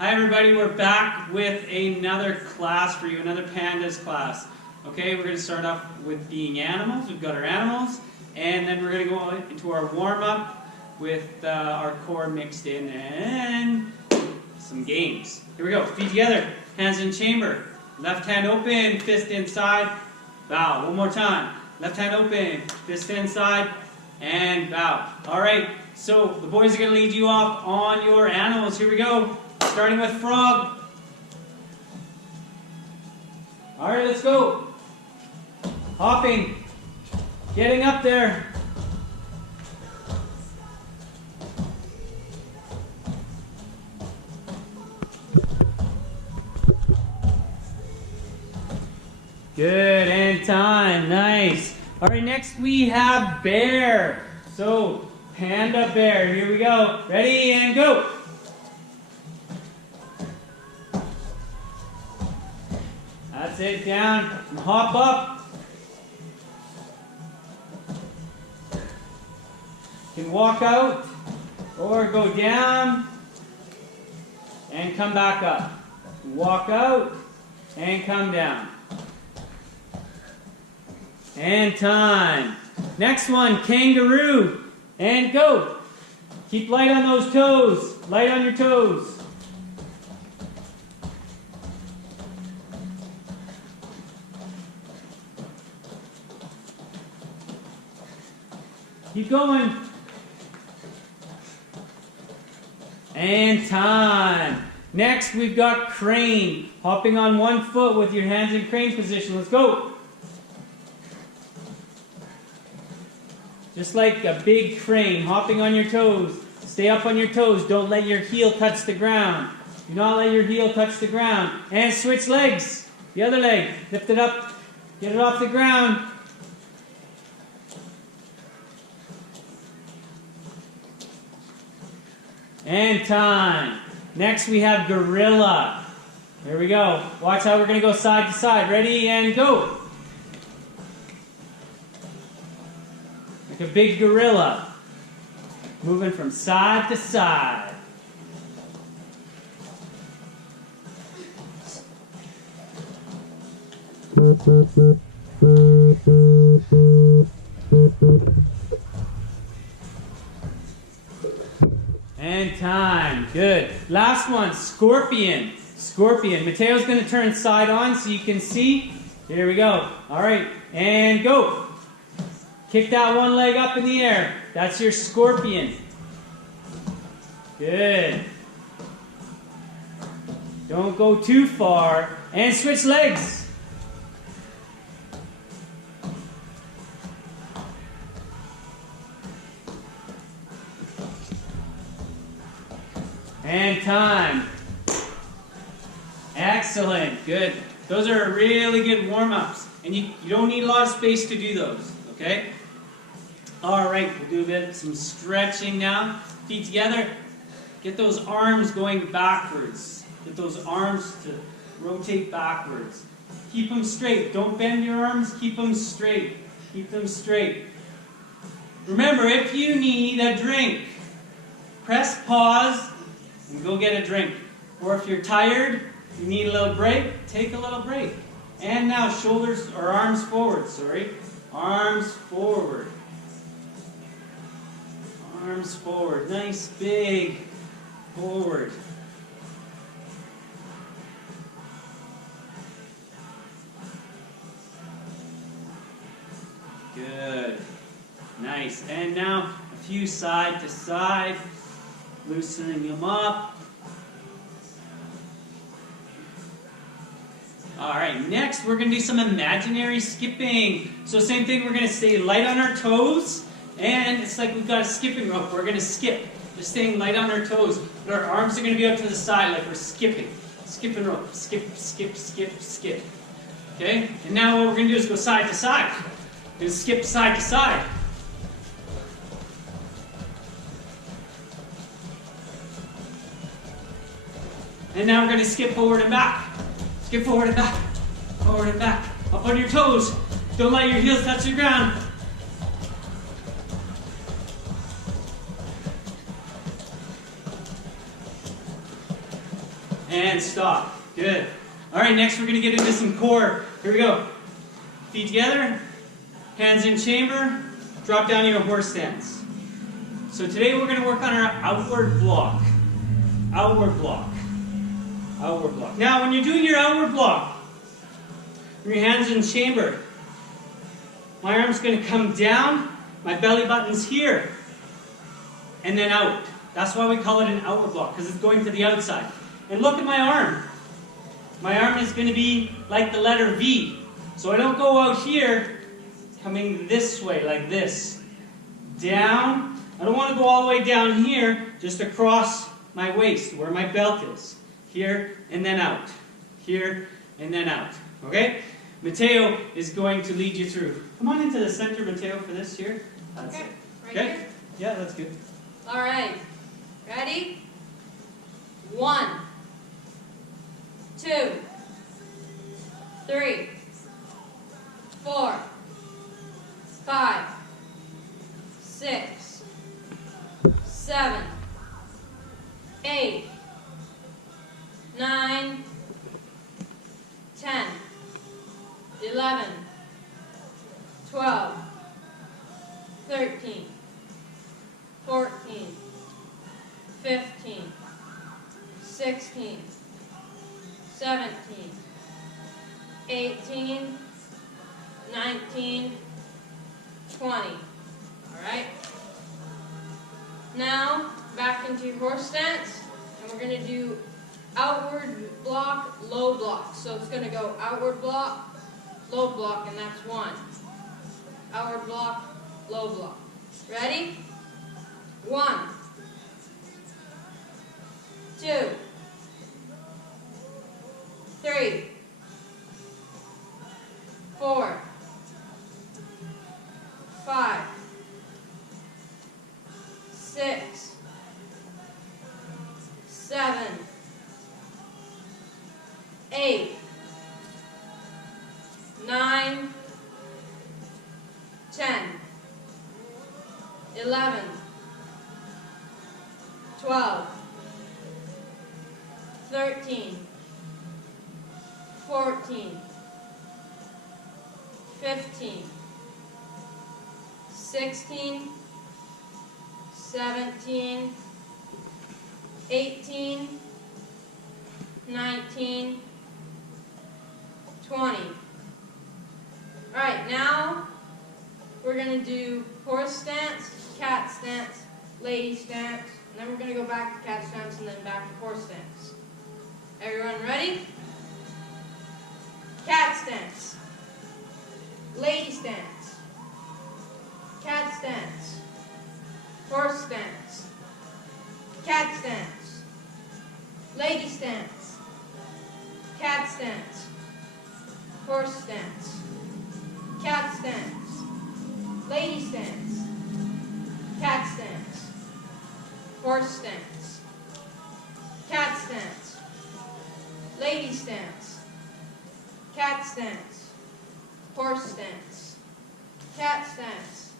Hi everybody, we're back with another class for you, another Pandas class. Okay, we're going to start off with being animals. We've got our animals, and then we're going to go into our warm-up with our core mixed in and some games. Here we go, feet together, hands in chamber, left hand open, fist inside, bow. One more time, left hand open, fist inside, and bow. Alright, so the boys are going to lead you off on your animals. Here we go. Starting with frog. Alright, let's go. Hopping. Getting up there. Good, and time. Nice. Alright, next we have bear. So, panda bear. Here we go. Ready, and go. That's it, down, and hop up. You can walk out, or go down, and come back up. Walk out, and come down. And time. Next one, kangaroo, and go. Keep light on those toes, light on your toes. Keep going. And time. Next, we've got crane. Hopping on one foot with your hands in crane position. Let's go. Just like a big crane. Hopping on your toes. Stay up on your toes. Don't let your heel touch the ground. Do not let your heel touch the ground. And switch legs. The other leg. Lift it up. Get it off the ground. And time. Next we have gorilla. Here we go. Watch how we're going to go side to side. Ready, and go. Like a big gorilla. Moving from side to side. And time. Good. Last one, scorpion. Scorpion. Mateo's going to turn side on so you can see. Here we go. All right. And go. Kick that one leg up in the air. That's your scorpion. Good. Don't go too far. And switch legs. And time. Excellent. Good. Those are really good warm-ups. And you don't need a lot of space to do those. Okay? Alright, we'll do a bit some stretching now. Feet together. Get those arms going backwards. Get those arms to rotate backwards. Keep them straight. Don't bend your arms. Keep them straight. Keep them straight. Remember, if you need a drink, press pause and go get a drink. Or if you're tired, you need a little break, take a little break. And now shoulders or arms forward, sorry. Arms forward. Arms forward. Nice big forward. Good. Nice. And now a few side to side. Loosening them up. Alright, next we're going to do some imaginary skipping. So same thing, we're going to stay light on our toes. And it's like we've got a skipping rope. We're going to skip. Just staying light on our toes. But our arms are going to be out to the side like we're skipping. Skipping rope. Skip, skip, skip, skip. Okay? And now what we're going to do is go side to side. We're going to skip side to side. And now we're going to skip forward and back. Skip forward and back. Forward and back. Up on your toes. Don't let your heels touch the ground. And stop. Good. All right, next we're going to get into some core. Here we go. Feet together, hands in chamber, drop down to your horse stance. So today we're going to work on our outward block. Outward block. Outward block. Now, when you're doing your outward block, your hands in chamber, my arm's going to come down, my belly button's here, and then out. That's why we call it an outward block, because it's going to the outside. And look at my arm. My arm is going to be like the letter V. So I don't go out here, coming this way, like this. Down. I don't want to go all the way down here, just across my waist, where my belt is. Here, and then out. Here, and then out. Okay? Mateo is going to lead you through. Come on into the center, Mateo, for this here. That's okay. it. Right Okay? here? Yeah, that's good. All right. Ready? 1, 2, 3, 4, 5, 6, 7, 8, 9, 10, 11, 12, 13, 14, 15, 16, 17, 18, 19, 20. All right? Now, back into your horse stance, and we're going to do outward block, low block. So it's going to go outward block, low block, and that's 1. Outward block, low block. Ready? 1, 2, 3, 4, 5, 6, 7, 8, 9, 10, 11, 12, 13, 14, 15, 16, 17, 18, 19, 20. Alright, now we're going to do horse stance, cat stance, lady stance, and then we're going to go back to cat stance and then back to horse stance. Everyone ready? Cat stance, lady stance, cat stance, horse stance, cat stance, lady stance, cat stance, horse stance, cat stance, lady stance, cat stance, horse stance, cat stance, lady stance, cat stance, horse stance, cat stance.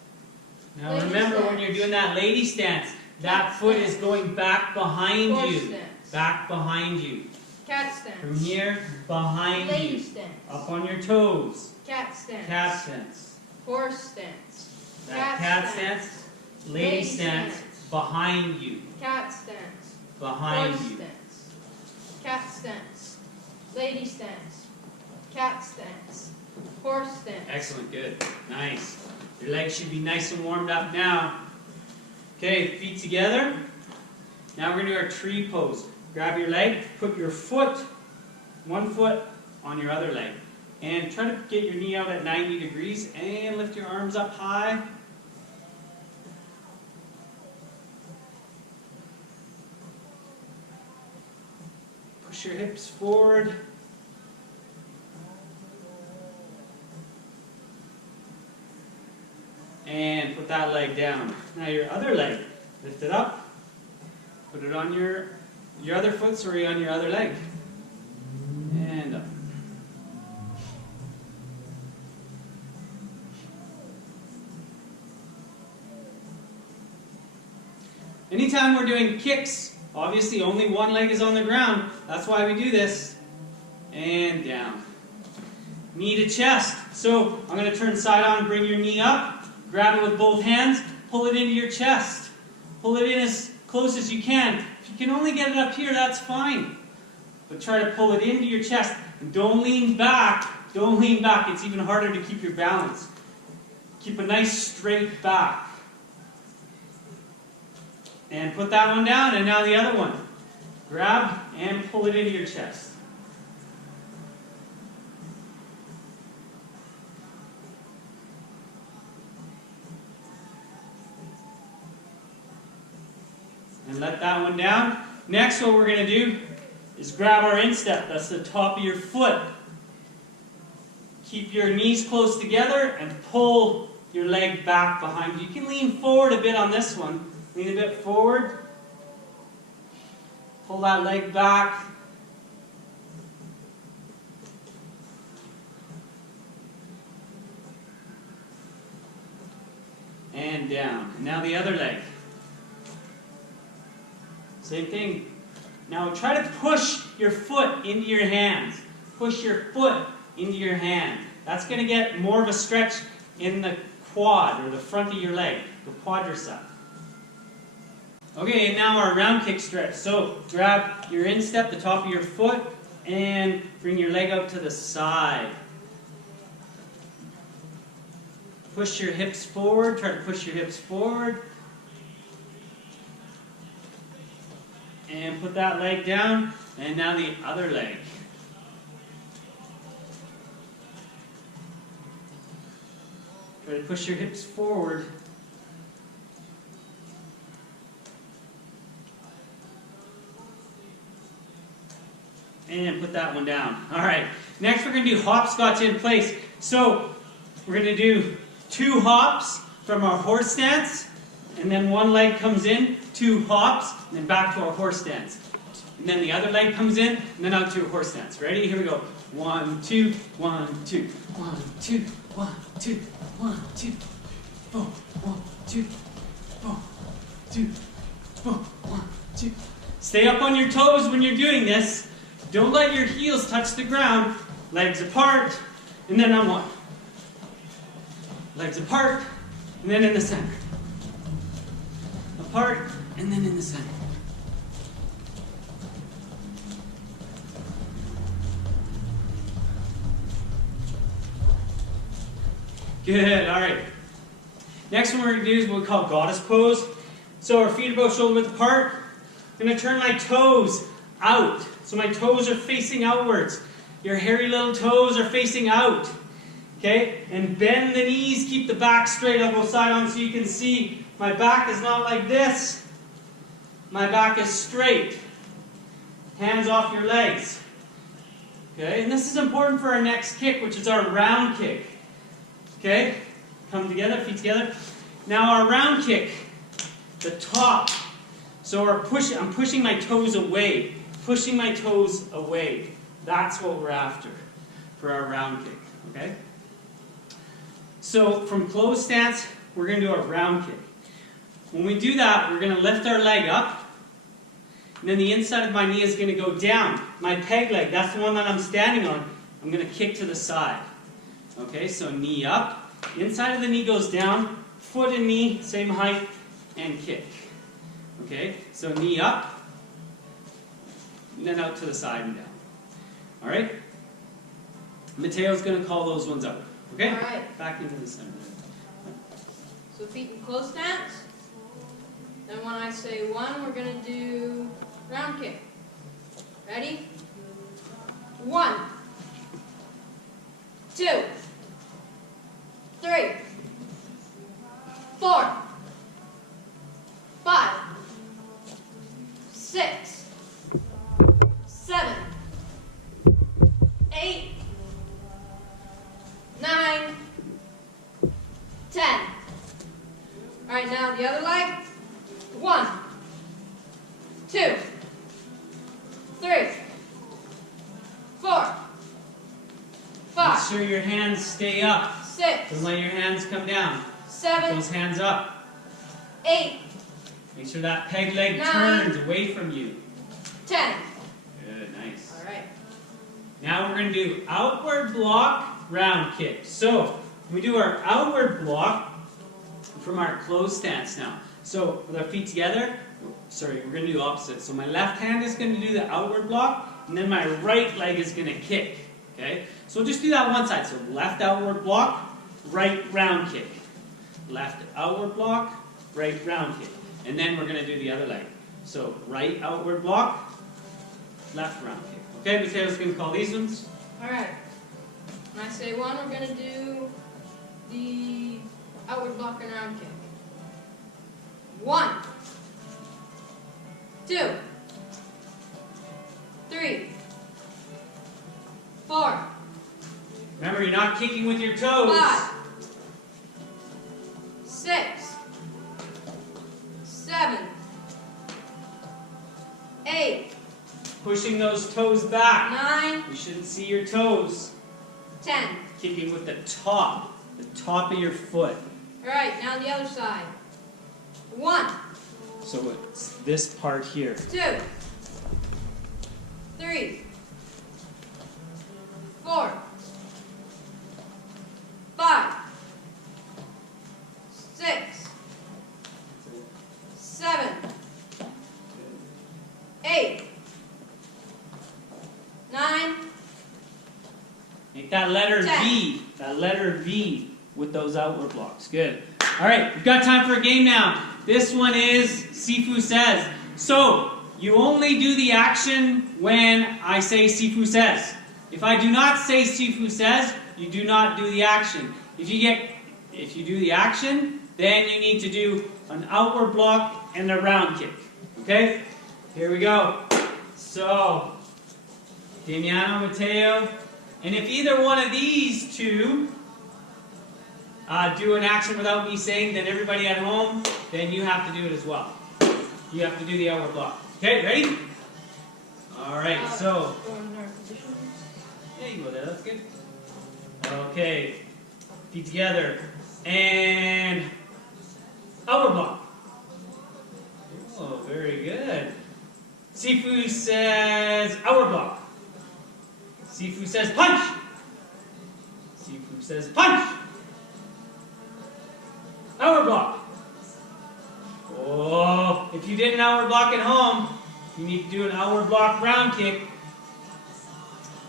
Now remember, when you're doing that lady stance, that foot is going back behind you. Back behind you. Cat stance. From here, behind you. Lady stance. Up on your toes. Cat stance. Cat stance. Horse stance. That cat stance, lady stance, behind you. Cat stance. Behind Horse you. stance. Cat stance. Lady stance. Cat stance. Horse stance. Excellent, good. Nice. Your legs should be nice and warmed up now. Okay, feet together. Now we're going to do our tree pose. Grab your leg, put your foot, one foot on your other leg. And try to get your knee out at 90 degrees and lift your arms up high. Push your hips forward. And put that leg down. Now your other leg, lift it up. Put it on your other foot, sorry, on your other leg. And up. Anytime we're doing kicks Obviously, only one leg is on the ground. That's why we do this. And down. Knee to chest. So I'm going to turn side on, bring your knee up, grab it with both hands, pull it into your chest. Pull it in as close as you can. If you can only get it up here, that's fine. But try to pull it into your chest. And don't lean back. Don't lean back. It's even harder to keep your balance. Keep a nice straight back. And put that one down, and now the other one. Grab and pull it into your chest. And let that one down. Next, what we're going to do is grab our instep. That's the top of your foot. Keep your knees close together and pull your leg back behind you. You can lean forward a bit on this one. Lean a bit forward. Pull that leg back. And down. And now the other leg. Same thing. Now try to push your foot into your hands. Push your foot into your hand. That's going to get more of a stretch in the quad, or the front of your leg, the quadricep. Okay, and now our round kick stretch. So grab your instep, the top of your foot, and bring your leg out to the side. Push your hips forward. Try to push your hips forward. And put that leg down. And now the other leg. Try to push your hips forward. And put that one down. All right. Next we're going to do hopscotch in place. So we're going to do 2 hops from our horse stance. And then one leg comes in, 2 hops, and then back to our horse stance. And then the other leg comes in, and then out to a horse stance. Ready? Here we go. 1, 2, 1, 2, 1, 2, 1, 2, 1, 2, 4, 1, 2, 4, 2, 4, 1, 2. Stay up on your toes when you're doing this. Don't let your heels touch the ground. Legs apart, and then on 1. Legs apart, and then in the center. Apart, and then in the center. Good, all right. Next one we're going to do is what we call goddess pose. So our feet are both shoulder width apart. I'm going to turn my toes out. So my toes are facing outwards. Your hairy little toes are facing out. Okay? And bend the knees, keep the back straight. I'll go side on so you can see my back is not like this. My back is straight. Hands off your legs. Okay? And this is important for our next kick, which is our round kick. Okay? Come together, feet together. Now our round kick, the top. So I'm pushing my toes away. Pushing my toes away. That's what we're after for our round kick. Okay? So from closed stance, we're going to do a round kick. When we do that, we're going to lift our leg up. And then the inside of my knee is going to go down. My peg leg, that's the one that I'm standing on, I'm going to kick to the side. Okay, so knee up. Inside of the knee goes down. Foot and knee, same height, and kick. Okay, so knee up. And then out to the side and down. Alright? Mateo's going to call those ones out. Okay? Alright. Back into the center. So feet in close stance. Then when I say 1, we're going to do round kick. Ready? 1, 2, 3, 4, 5, 6, 7, 8, 9, 10. Alright, now the other leg. 1, 2, 3, 4, 5. Make sure your hands stay up. 6. Don't let your hands come down. 7. Those hands up. 8. Make sure that peg leg 9, turns away from you. 10. Good, nice. All right. Now we're going to do outward block, round kick. So we do our outward block from our closed stance now. So with our feet together, sorry, we're going to do opposite. So my left hand is going to do the outward block, and then my right leg is going to kick. Okay? So we'll just do that one side. So left outward block, right round kick. Left outward block, right round kick. And then we're going to do the other leg. So right outward block, left round kick. Okay, Mateo's going to call these ones. All right. When I say one, we're going to do the outward block and round kick. 1, 2, 3, 4, Remember, you're not kicking with your toes. 5, 6, 7, 8, Pushing those toes back. 9, You shouldn't see your toes. 10. Kicking with the top of your foot. All right, now the other side. 1, So it's this part here. 2, 3, 4, 5, 6, 7, 8, 9. Make that letter 10. V. That letter V with those outward blocks. Good. All right, we've got time for a game now. This one is Sifu says. So, you only do the action when I say Sifu says. If I do not say Sifu says, you do not do the action. If you do the action, then you need to do an outward block and a round kick. Okay? Here we go. So, Damiano, Mateo, and if either one of these two do an action without me saying, then everybody at home, then you have to do it as well. You have to do the outward block. Okay, ready? All right, so. Yeah, you go there, that's good. Okay, feet together, and outward block. Oh, very good. Sifu says outward block. Sifu says punch. Sifu says punch. Outward block. Oh, if you did an outward block at home, you need to do an outward block round kick.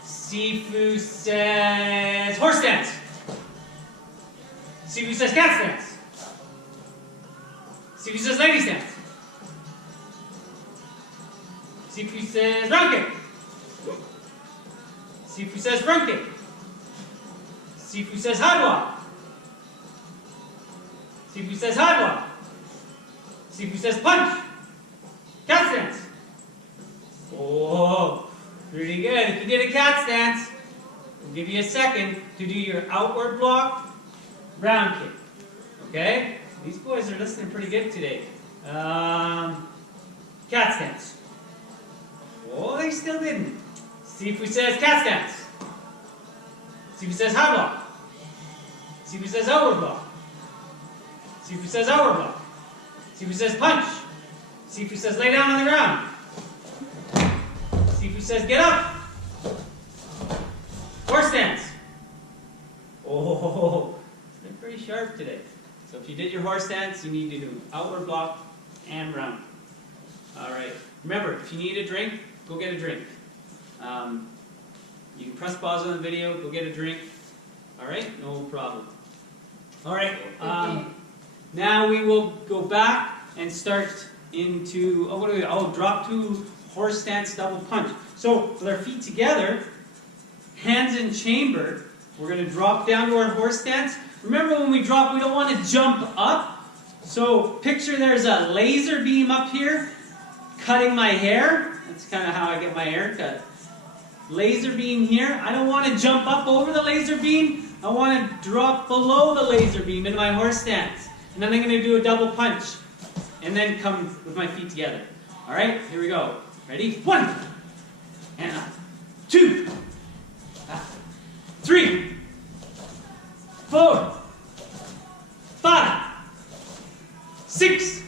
Sifu says horse stance. Sifu says cat stance. Sifu says lady stance. Sifu says round kick. Sifu says front kick. Sifu says high block. Sifu says high block. Sifu says punch. Cat stance. Oh, pretty good. If you did a cat stance, we'll give you a second to do your outward block, round kick. Okay? These boys are listening pretty good today. Cat stance. Oh, they still didn't. Sifu says cat stance. Sifu says high block. Sifu says outward block. Sifu says outward block. Sifu says punch. Sifu says lay down on the ground. Sifu says get up. Horse stance. Oh, it's been pretty sharp today. So if you did your horse stance, you need to do outward block and round. All right. Remember, if you need a drink, go get a drink. You can press pause on the video, go get a drink. All right, no problem. All right, now we will go back and start into, what do we, drop to horse stance double punch. So with our feet together, hands in chamber, we're going to drop down to our horse stance. Remember when we drop, we don't want to jump up. So picture there's a laser beam up here cutting my hair. That's kind of how I get my hair cut. Laser beam here. I don't want to jump up over the laser beam. I want to drop below the laser beam in my horse stance. And then I'm going to do a double punch. And then come with my feet together. Alright, here we go. Ready? 1. And 2. 3. 4. 5. 6.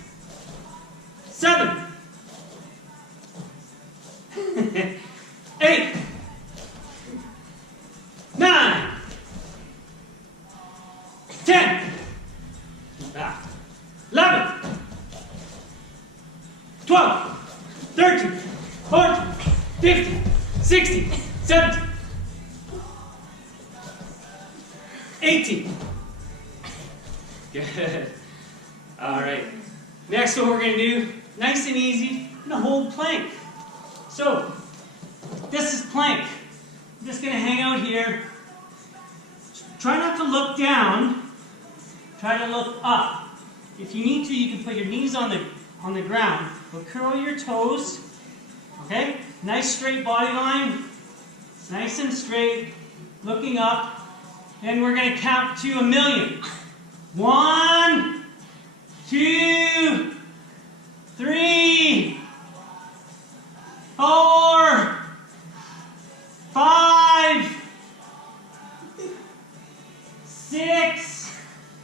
12, 13, 14, 15, 16, 17, 18. Good. All right. Next, what we're going to do, nice and easy, we're going to hold plank. So, this is plank. I'm just going to hang out here. Try not to look down. Try to look up. If you need to, you can put your knees on the ground, but curl your toes. Okay? Nice straight body line. Nice and straight. Looking up. And we're going to count to 1,000,000. 1, 2, 3, 4, 5, 6.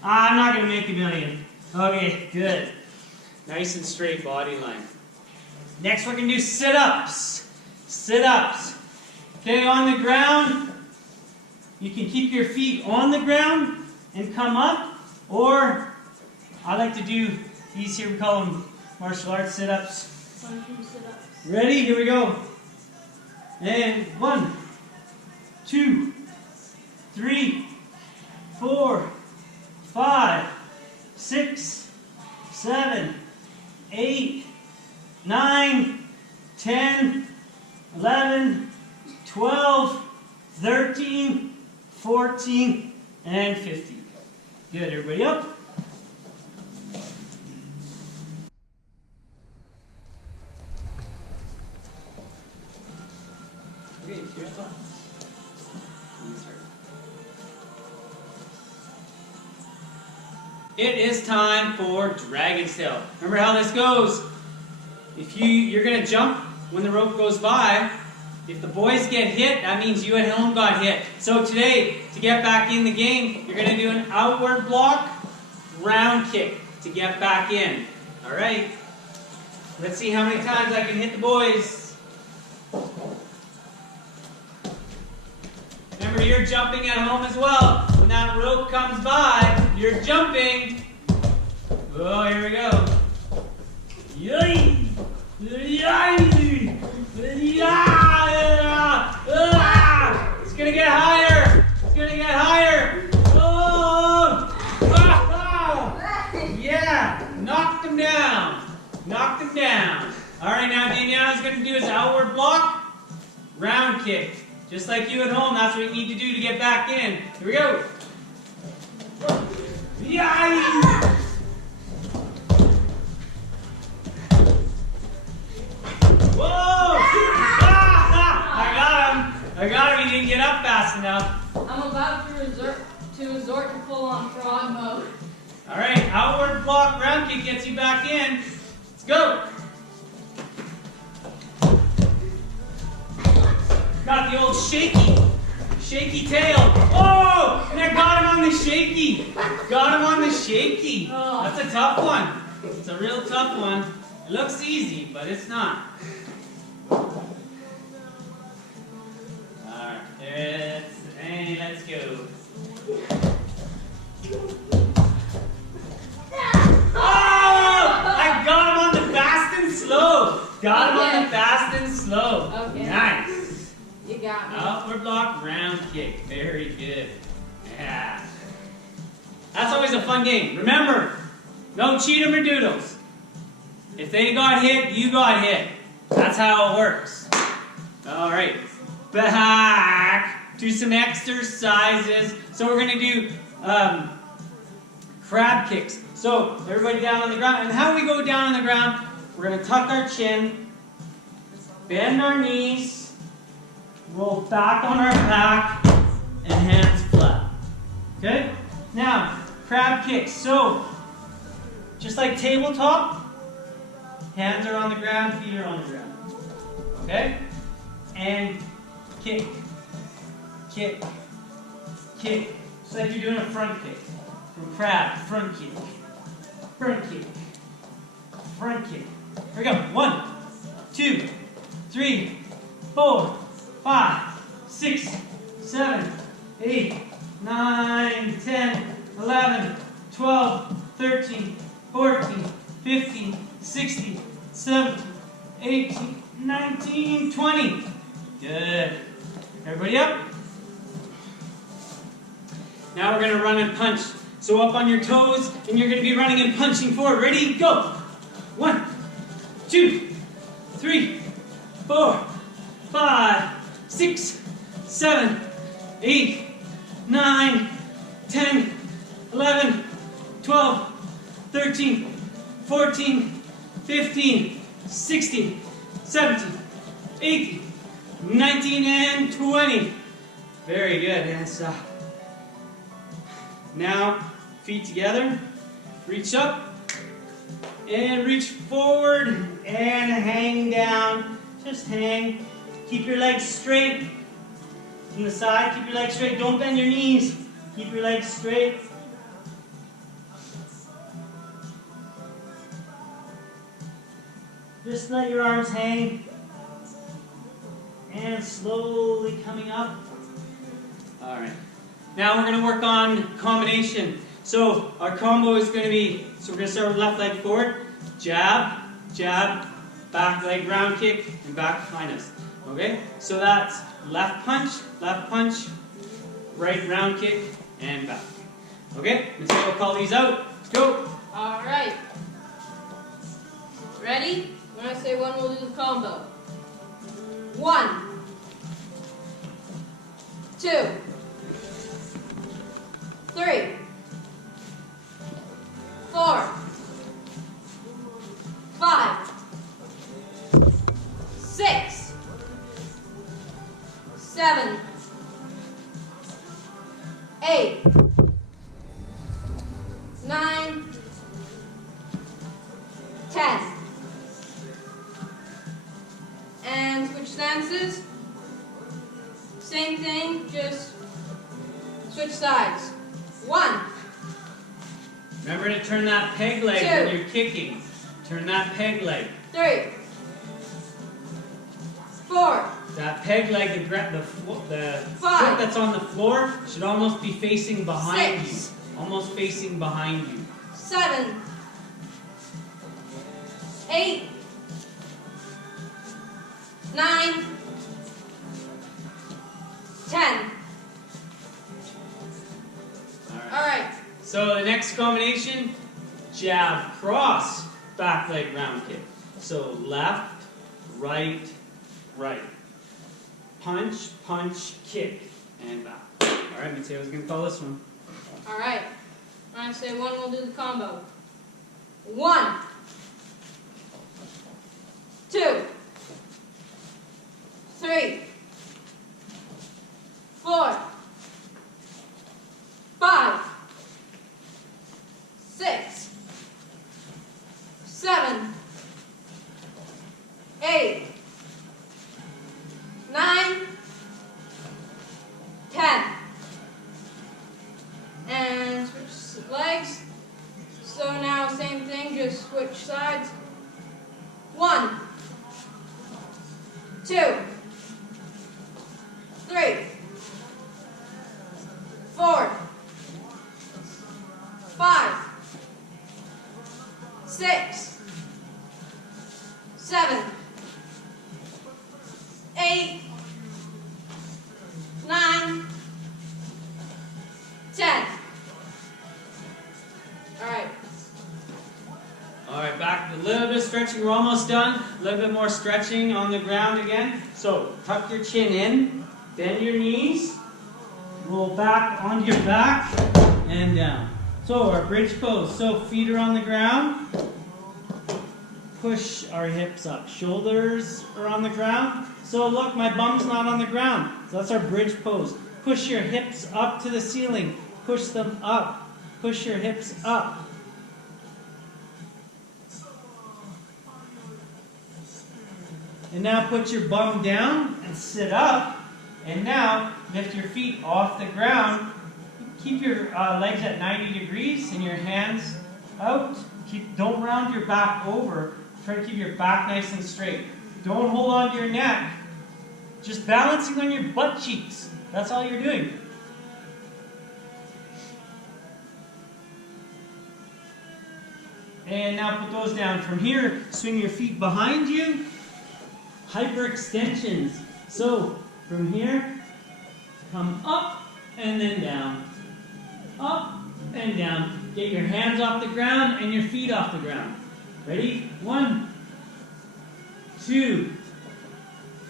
I'm not going to make 1,000,000. Okay, good. Nice and straight body line. Next we're going to do sit-ups. Sit-ups. Okay, on the ground. You can keep your feet on the ground and come up. Or, I like to do these here, we call them martial arts sit-ups. Ready? Here we go. And 1, 2, 3, 4, 5, 6, 7, 8, 9, 10, 11, 12, 13, 14, and 15. Good, everybody up. Okay, here's one. It is time for Dragon's Tail. Remember how this goes. If you're going to jump when the rope goes by. If the boys get hit, that means you at home got hit. So today, to get back in the game, you're going to do an outward block, round kick to get back in. All right. Let's see how many times I can hit the boys. Remember, you're jumping at home as well. When that rope comes by, you're jumping. Oh, here we go. Yay! Yay! It's gonna get higher. It's gonna get higher. Oh! Yeah! Knocked him down. Knocked him down. All right, now Danielle's gonna do his outward block, round kick. Just like you at home, that's what you need to do to get back in. Here we go. Yay! Whoa! I got him. He didn't get up fast enough. I'm about to resort to full-on frog mode. All right, outward block round kick gets you back in. Let's go. Got the old shaky tail. Oh, and I got him on the shaky. Got him on the shaky. That's a tough one. It's a real tough one. It looks easy, but it's not. Alright, let's go. Oh! I got him on the fast and slow. Got him on the fast and slow. Okay. Nice. You got me. Outward block, round kick. Very good. Yeah. That's always a fun game. Remember, no cheat 'em or doodles. If they got hit, you got hit. That's how it works. All right, back to some exercises. So we're going to do crab kicks. So everybody down on the ground. And how we go down on the ground, we're going to tuck our chin, bend our knees, roll back on our back, and hands flat. Okay? Now, crab kicks. So, just like tabletop, hands are on the ground, feet are on the ground. Okay? And kick, kick, kick. It's like you're doing a front kick. From crab, front kick, front kick, front kick. Here we go. 1, 2, 3, 4, 5, 6, 7, 8, 9, 10, 11, 12, 13, 14, 15, 16, 17, 18, 19, 20. Good. Everybody up? Now we're going to run and punch. So up on your toes, and you're going to be running and punching forward. Ready? Go. 1, 2, 3, 4, 5, 6, 7, 8, 9, 10, 11, 12, 13, 14, 15, 16, 17, 18, 19, and 20. Very good. Yes. Now, feet together. Reach up and reach forward and hang down. Just hang. Keep your legs straight. From the side, keep your legs straight. Don't bend your knees. Keep your legs straight. Just let your arms hang. And slowly coming up. All right. Now we're going to work on combination. So our combo is going to be, so we're going to start with left leg forward. Jab, jab, back leg round kick, and back behind us. Okay? So that's left punch, right round kick, and back. Okay? Let's go call these out. Let's go. All right. Ready? When I say one, we'll do the combo. 1, 2, 3, 4, 5, 6, 7, 8, 9, 10. And switch stances. Same thing, just switch sides. 1. Remember to turn that peg leg 2. when you're kicking. Turn that peg leg. 3, 4, That peg leg, the foot 5, that's on the floor should almost be facing behind 6, you. Almost facing behind you. 7, 8, 9, 10. All right. So the next combination, jab, cross, back leg round kick. So left, right, right. Punch, punch, kick, and back. All right, Mateo's going to call this one. All right. When I say one, we'll do the combo. 1, 2, 3, 4, 5, 6, 7, 8, 9, 10. And switch legs. So now same thing, just switch sides. 1, 2, 3, 4, 5, 6, 7, 8, 9, 10. All right, back a little bit of stretching. We're almost done. A little bit more stretching on the ground again. So tuck your chin in, bend your knees, roll back onto your back, and down. So our bridge pose. So feet are on the ground. Push our hips up. Shoulders are on the ground. So look, my bum's not on the ground. So that's our bridge pose. Push your hips up to the ceiling. Push them up. Push your hips up. And now put your bum down and sit up. And now lift your feet off the ground. Keep your legs at 90 degrees and your hands out. Don't round your back over. Try to keep your back nice and straight. Don't hold on to your neck. Just balancing on your butt cheeks. That's all you're doing. And now put those down. From here, swing your feet behind you. Hyperextensions. So, from here, come up and then down. Up and down. Get your hands off the ground and your feet off the ground. Ready? 1, 2,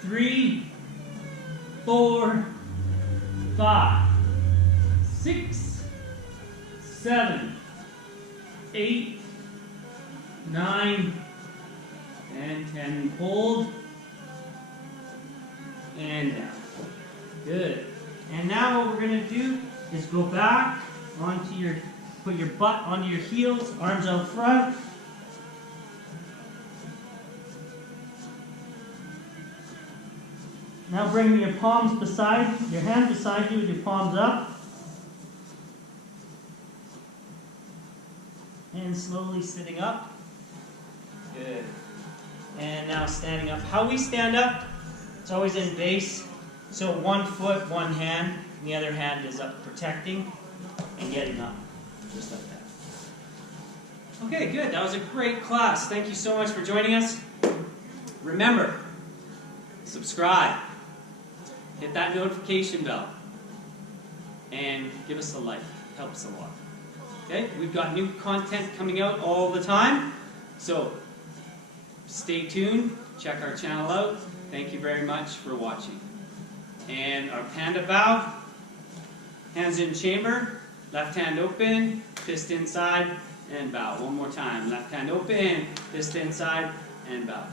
3, 4, 5, 6, 7, 8, 9, and 10. Hold. And down. Good. And now what we're going to do is go back onto your, put your butt onto your heels, arms out front. Now bring your palms beside, your hands beside you with your palms up. And slowly sitting up. Good. And now standing up. How we stand up, it's always in base. So 1 foot, 1 hand, and the other hand is up protecting and getting up. Just like that. Okay, good. That was a great class. Thank you so much for joining us. Remember, subscribe. Hit that notification bell. And give us a like. It helps a lot. Okay? We've got new content coming out all the time. So, stay tuned. Check our channel out. Thank you very much for watching. And our panda bow. Hands in chamber. Left hand open. Fist inside. And bow. One more time. Left hand open. Fist inside. And bow.